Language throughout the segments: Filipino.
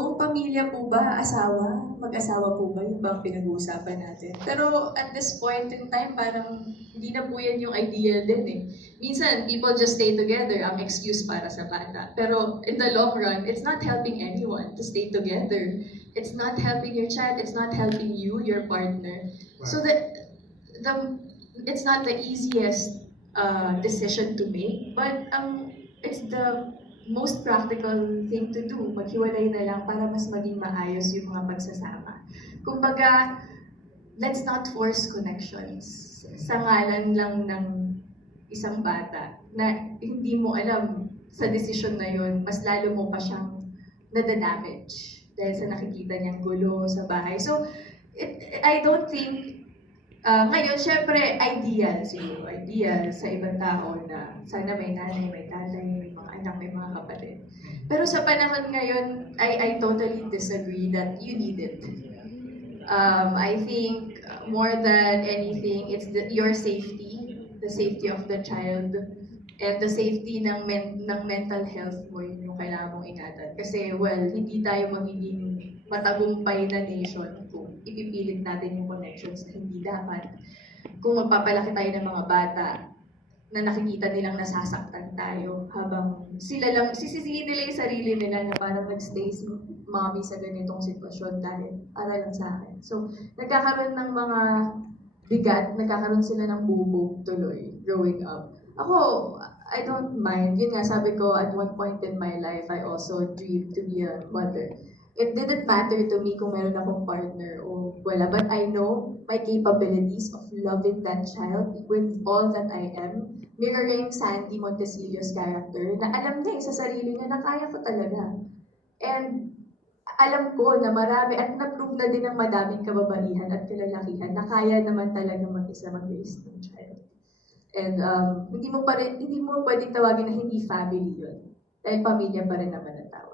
buong pamilya po ba, asawa, mag-asawa po ba, yung bang pinag-uusapan natin? Pero at this point in time, parang hindi na po yan yung ideal din eh. Minsan, people just stay together, ang excuse para sa bata. Pero in the long run, it's not helping anyone to stay together. It's not helping your child, it's not helping you, your partner. So the it's not the easiest decision to make, but it's the most practical thing to do. Maghiwalay na lang para mas maging maayos yung mga pagsasama. Kumbaga, let's not force connections sa ngalan lang ng isang bata na hindi mo alam sa desisyon na yun, mas lalo mo pa siyang nadadamage dahil sa nakikita niyang gulo sa bahay. So, I don't think ngayon, syempre, ideal siguro. Ideal sa ibang tao na sana may nanay, may tatay, may mga anak, may mga kapatid. Pero sa panahon ngayon, I totally disagree that you need it. I think more than anything, it's your safety, the safety of the child, and the safety ng mental health mo, yun yung kailangan mong ingatan. Kasi, well, hindi tayo magiging matagumpay na nation kung ipipilit natin yung connections na hindi dapat. Kung magpapalaki tayo ng mga bata na nakikita nilang nasasaktan tayo habang sila lang, sisisihin nila yung sarili nila na parang nag-stay si mommy sa ganitong sitwasyon dahil para lang sa akin. So, nagkakaroon ng mga bigat, nagkakaroon sila ng bubog tuloy growing up. Ako, I don't mind. Yun nga, sabi ko, at one point in my life, I also dreamed to be a mother. It didn't matter to me kung meron akong partner o wala, but I know my capabilities of loving that child with all that I am, mirroring Sandy Montesilio's character, na alam niya sa sarili niya na kaya ko talaga. And alam ko na marami, at na-prove na din ng madaming kababaihan at kalalakihan na kaya naman talaga mag-isa mag-raise ng child. And hindi mo pwedeng tawagin na hindi family yun. Dahil pamilya pa rin naman ang tawag.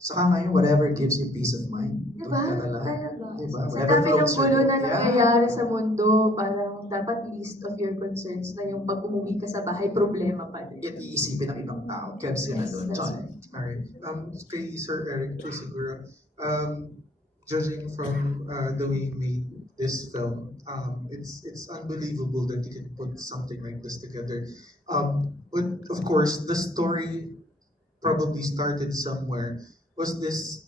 Saka ngayon, whatever gives you peace of mind. Diba? Doon ka na lang. Talaga. Diba? Sa Whatever dami ng floats your gulo boat. na nangyayari sa mundo, parang dapat least of your concerns na yung pag umuwi ka sa bahay, problema pa din. Yet iisipin ng ibang tao. Kebs yun na Yes, doon. that's John. right. Alright. Kay Sir Eric siguro, judging from the way you made this film, it's unbelievable that you can put something like this together. But of course, the story probably started somewhere. Was this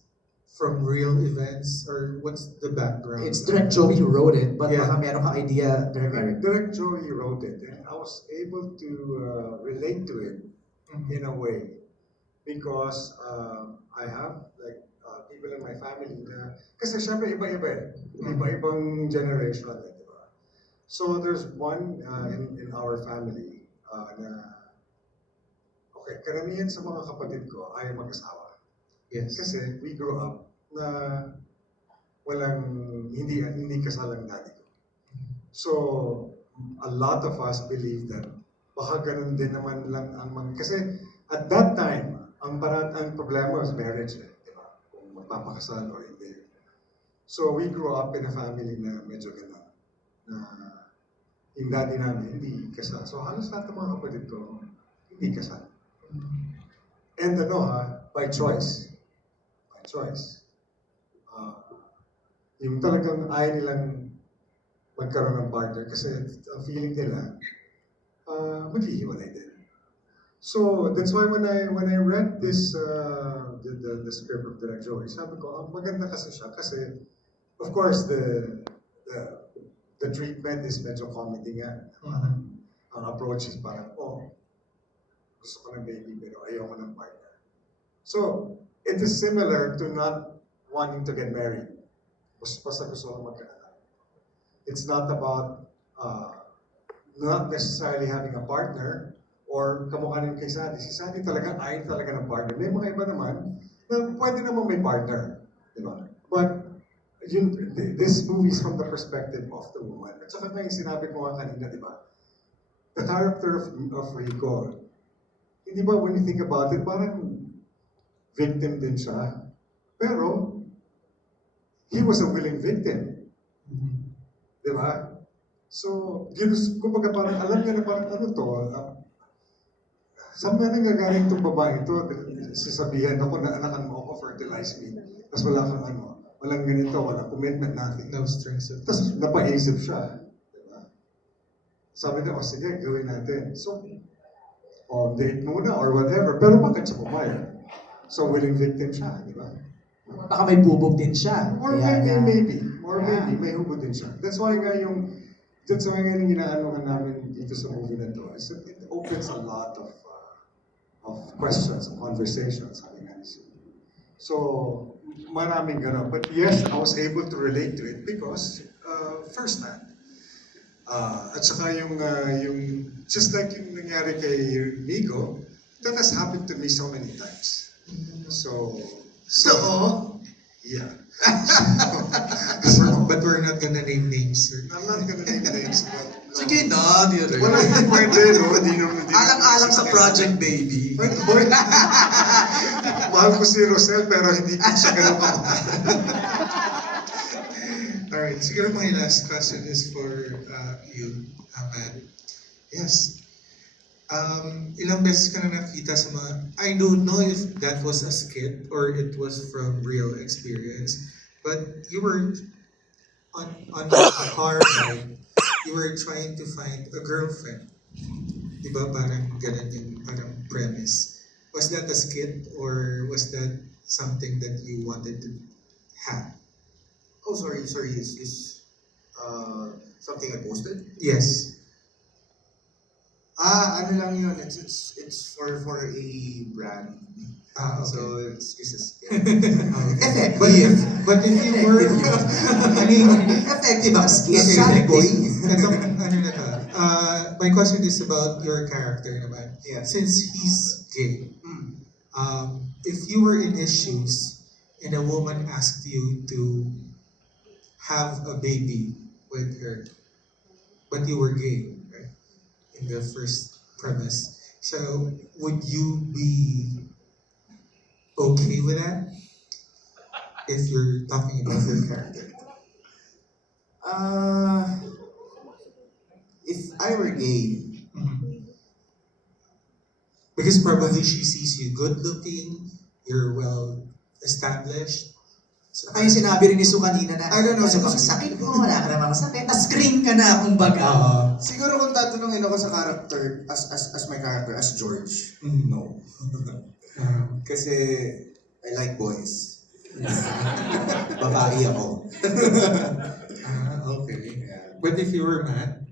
from real events or what's the background? It's Direct Joey who wrote it, but Yeah. baka meron kang idea, Direct Eric. Direct Joey wrote it, and I was able to relate to it in a way because I have like people in my family na kasi syempre iba-iba iba-ibang generation di ba? So there's one in our family na okay, karamihan sa mga kapatid ko ay mag-asawa. Yes. Kasi we grew up na walang hindi kasal ang daddy ko. So a lot of us believe that baka ganun din naman lang ang kasi at that time ang problema was marriage, di ba? Kung magpapakasal or hindi. So we grew up in a family na medyo ganun na yung daddy namin hindi kasal. So halos lahat ng mga kapatid ko hindi kasal. And by choice. Yung talagang ayaw nilang magkaroon ng partner kasi ang feeling nila maghihiwalay din. So that's why when I read this the script of Direct Joey, sabi ko maganda kasi siya kasi of course the treatment is medyo comedy nga. Ang approach is parang gusto ko ng baby pero ayoko ng partner. So it is similar to not wanting to get married. Basta gusto ko magkaanak. It's not about not necessarily having a partner or kamukha rin kay Sandy. Si Sandy talaga ayaw talaga ng partner. May mga iba naman na pwede naman may partner. Di ba? But this movie is from the perspective of the woman. At saka nga yung sinabi ko nga kanina, di ba? The character of Rico, hindi ba when you think about it, parang victim din siya. Pero, he was a willing victim. Di ba? So, kumbaga parang alam niya na parang saan ba nanggagaling itong babae ito? Sasabihan ako na anakan mo ako, fertilize me. Tapos wala kang walang ganito, walang commitment, nothing. No strings attached. Tapos napaisip siya. Diba? Sabi niya, sige, gawin natin. So, date muna or whatever. Pero bakit siya pumayag? So, willing victim siya, di ba? Baka may bubog din siya. Or Kaya maybe, Yeah. may hubo din siya. That's why nga yung inaano namin dito sa movie na to, is that it opens a lot of questions, conversations, sabi nga ni Sue. So, maraming gano'n. But yes, I was able to relate to it because first hand. At saka yung just like yung nangyari kay Migo, that has happened to me so many times. So, yeah. But we're not gonna name names, sir. I'm not gonna name names, but Sige na, di rin. wala hindi pwede, no? Hindi naman. Alang-alang sa Project Baby. Wait, boy. Mahal ko si Rosel, pero hindi ko siya ganun kamahal. Alright, siguro my last question is for you, Ahmad. Yes. Ilang beses ka na nakita sa mga, I don't know if that was a skit or it was from real experience, but you were on a car ride, you were trying to find a girlfriend. Diba parang ganun yung parang premise. Was that a skit or was that something that you wanted to have? Oh, sorry. Is something I posted? Yes. Ano lang yun, it's for a brand. Okay. So it's just a skit. Effective. But if you were, I mean, Effective ang skit. Okay, Sabi like boy. my question is about your character naman. Yeah. Since he's gay, Mm. if you were in his shoes and a woman asked you to have a baby with her, but you were gay, right? In the first premise. So would you be okay with that? If you're talking about your character. If I were gay, Because probably she sees you good looking, you're well established. So, Ay, sinabi rin ni Sue kanina na, I don't know, ano bang sakit mo? Wala ka namang sakit. Na-screen ka na, kumbaga. siguro kung tatanungin ako sa character, as my character, as George, no. Kasi I like boys. Babae ako. Okay. Yeah. But if you were mad,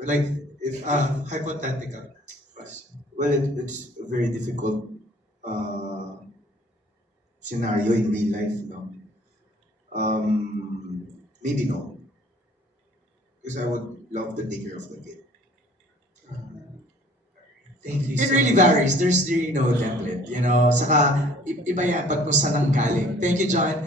like, if hypothetical question. Well, it's a very difficult scenario in real life, no? Maybe no. Because I would love to take care of the kid. Thank you It so really much. varies. There's really no template, you know. Saka, iba yan pag kung saan ang galing. Thank you, John.